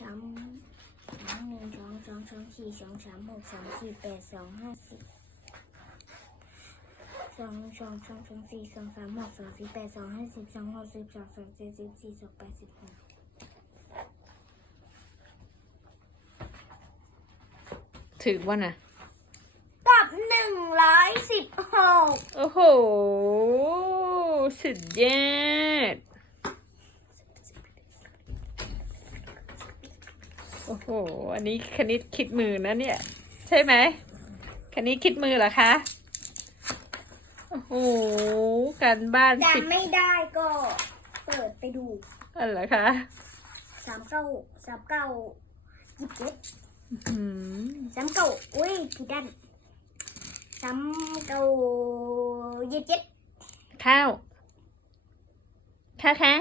สามสามหนึ่งสองสองสองสี่สองสามหกสองสี่แปดสองห้าสิบสองสองสองสองสี่สองสามหกสองสี่แปดสองห้าสิบสองหกสิบสองสองเจ็ดสิบสี่สองแปดสิบหกถึกว่านะกับหนึ่งร้อยสิบหกโอ้โห สุดยอด โอ้โห อันนี้คณิตคิดมือนะเนี่ย ใช่ไหมคณิตคิดมือเหรอคะ โอ้โห การบ้านแต่สิบไม่ได้ก็เปิดไปดูอันเหรอคะสามเก้าสามเก้ายี่สิบเจ็ดอืมสามเก้าอุ้ยผิดด้านสามเก้ายี่สิบเจ็ดข้าวข้าวคะ